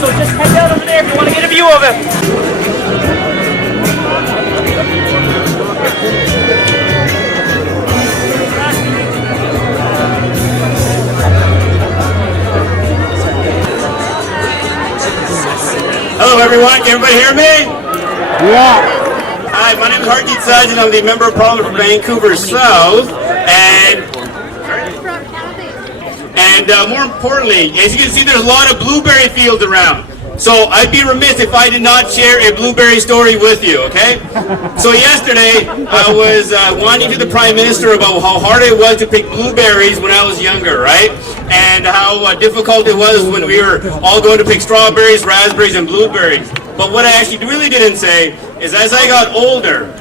so just head down over there if you want to get a view of it. Hello everyone, can everybody hear me? Yeah. Hi, my name is Harjeet Sajjan. I'm the Member of Parliament for Vancouver South, and more importantly, as you can see, there's a lot of blueberry fields around. So I'd be remiss if I did not share a blueberry story with you, okay? So yesterday, I was whining to the Prime Minister about how hard it was to pick blueberries when I was younger, right? And how difficult it was when we were all going to pick strawberries, raspberries, and blueberries. But what I actually really didn't say is as I got older,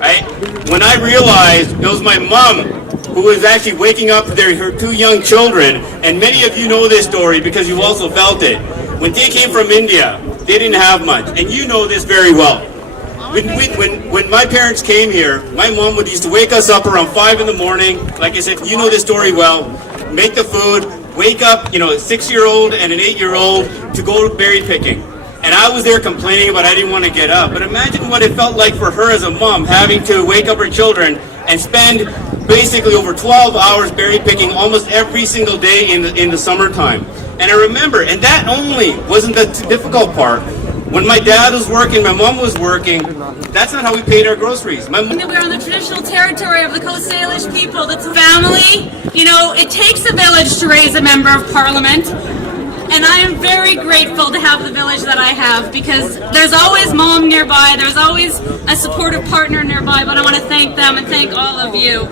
right, when I realized it was my mom who was actually waking up her two young children, and many of you know this story because you've also felt it. When they came from India, they didn't have much, and you know this very well. When my parents came here, my mom used to wake us up around 5 in the morning, like I said, you know this story well, make the food, wake up, a 6-year-old and an 8-year-old to go berry picking. And I was there complaining about I didn't want to get up. But imagine what it felt like for her as a mom, having to wake up her children and spend basically over 12 hours berry picking almost every single day in the summertime. And I remember, and that only wasn't the difficult part. When my dad was working, my mom was working, that's not how we paid our groceries. We're on the traditional territory of the Coast Salish people. That's a family. It takes a village to raise a member of Parliament. And I am very grateful to have the village that I have, because there's always mom nearby, there's always a supportive partner nearby, but I want to thank them and thank all of you.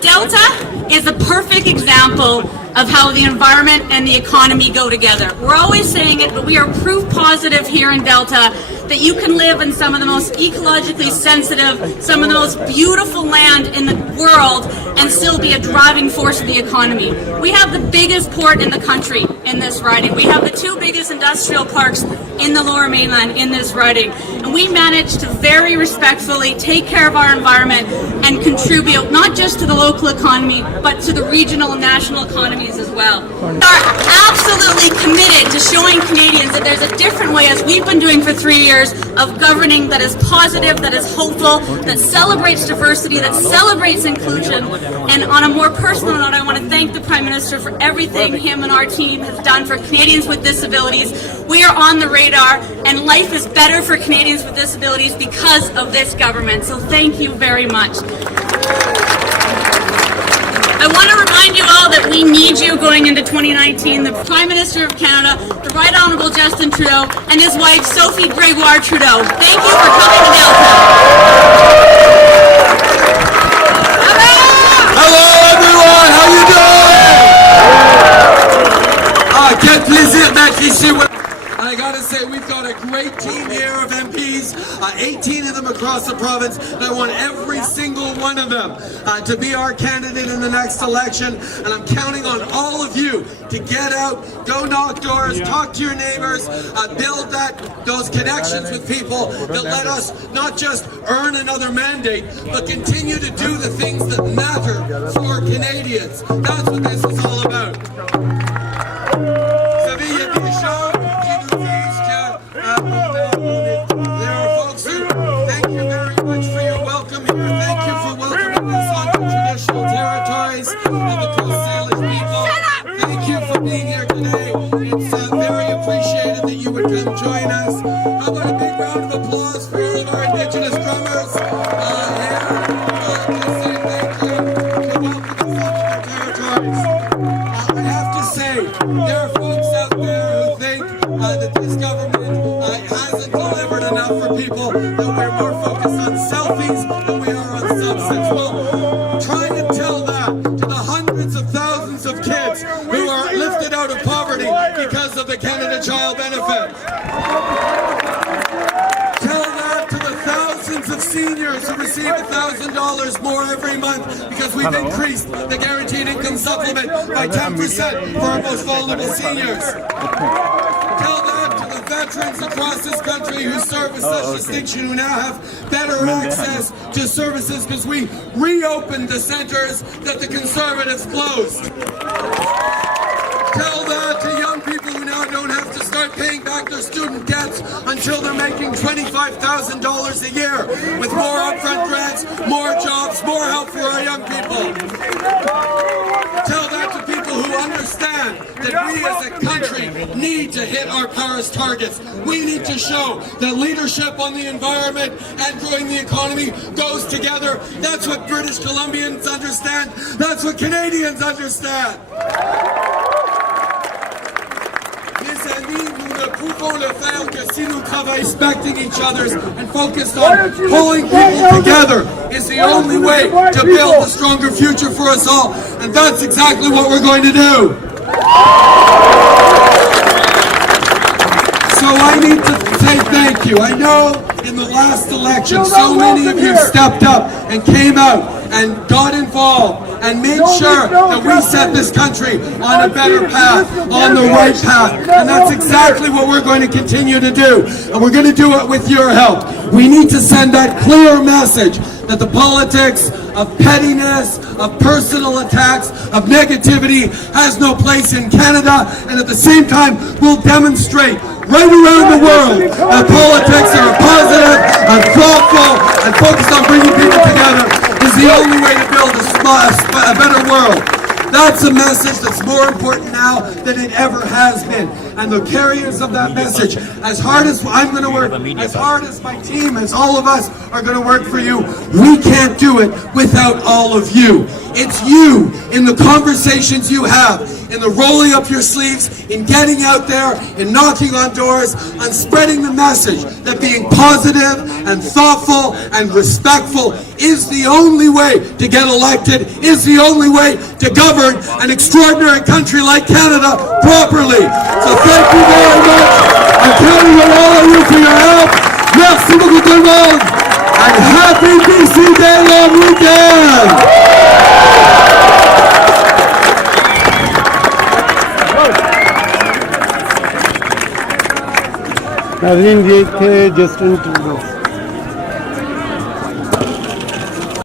Delta is a perfect example of how the environment and the economy go together. We're always saying it, but we are proof positive here in Delta that you can live in some of the most ecologically sensitive, some of the most beautiful land in the world and still be a driving force of the economy. We have the biggest port in the country in this riding. We have the 2 biggest industrial parks in the Lower Mainland in this riding. And we manage to very respectfully take care of our environment and contribute not just to the local economy, but to the regional and national economies as well. We are absolutely committed to showing Canadians that there's a different way, as we've been doing for 3 years, of governing that is positive, that is hopeful, that celebrates diversity, that celebrates inclusion. And on a more personal note, I want to thank the Prime Minister for everything him and our team has done for Canadians with disabilities. We are on the radar, and life is better for Canadians with disabilities because of this government. So thank you very much. I want to remind you all that we need you going into 2019. The Prime Minister of Canada, the Right Honourable Justin Trudeau, and his wife Sophie Gregoire Trudeau. Thank you for coming to Delta. Hello everyone, how you doing? Quel plaisir d'être ici. I gotta say, we've got a great team here of MPs, 18 of them across the province. I want every single one of them to be our candidate in the next election, and I'm counting on all of you to get out, go knock doors, talk to your neighbors, build those connections with people that let us not just earn another mandate, but continue to do the things that matter for Canadians. That's what this is all about. Being here today, it's very appreciated that you would come join us. How about a big round of applause for all of our Indigenous drummers here? Just say thank you to welcome us onto our territories. I have to say, there are folks out there who think that this government hasn't delivered enough for people, that we're more focused on selfies than we are on substance. Well, try and tell that to the hundreds of thousands of kids who are lifted out of poverty because of the Canada Child Benefit. Tell that to the thousands of seniors who receive $1,000 more every month because we've increased the guaranteed income supplement by 10% for our most vulnerable seniors. Tell that to the veterans across this country who serve with such distinction, who now have better access to services because we reopened the centres that the Conservatives closed. Tell that to young people who now don't have to start paying back their student debts until they're making $25,000 a year, with more upfront grants, more jobs, more help for our young people. Tell that to people who understand that we as a country need to hit our Paris targets. We need to show that leadership on the environment and growing the economy goes together. That's what British Columbians understand. That's what Canadians understand. Mes amis, nous ne pouvons le faire que si nous travaillons respecting each other and focused on pulling people together is the only way to build a stronger future for us all. And that's exactly what we're going to do. So I need to say thank you. I know in the last election so many of you stepped up and came out and got involved and made sure that we set this country on a better path, on the right path. And that's exactly what we're going to continue to do. And we're going to do it with your help. We need to send that clear message that the politics of pettiness, of personal attacks, of negativity has no place in Canada, and at the same time we'll demonstrate right around the world that politics are positive and thoughtful and focused on bringing people together is the only way to build a better world. That's a message that's more important now than it ever has been. And the carriers of that message, as hard as I'm going to work, as hard as my team, as all of us are going to work for you, we can't do it without all of you. It's you, in the conversations you have, in the rolling up your sleeves, in getting out there, in knocking on doors, and spreading the message that being positive and thoughtful and respectful is the only way to get elected, is the only way to govern an extraordinary country like Canada properly. So thank you very much. I'm counting on all of you for your help. Merci beaucoup tout le monde. And happy BC Day long weekend. नाज़रीन ये थे Justin Trudeau.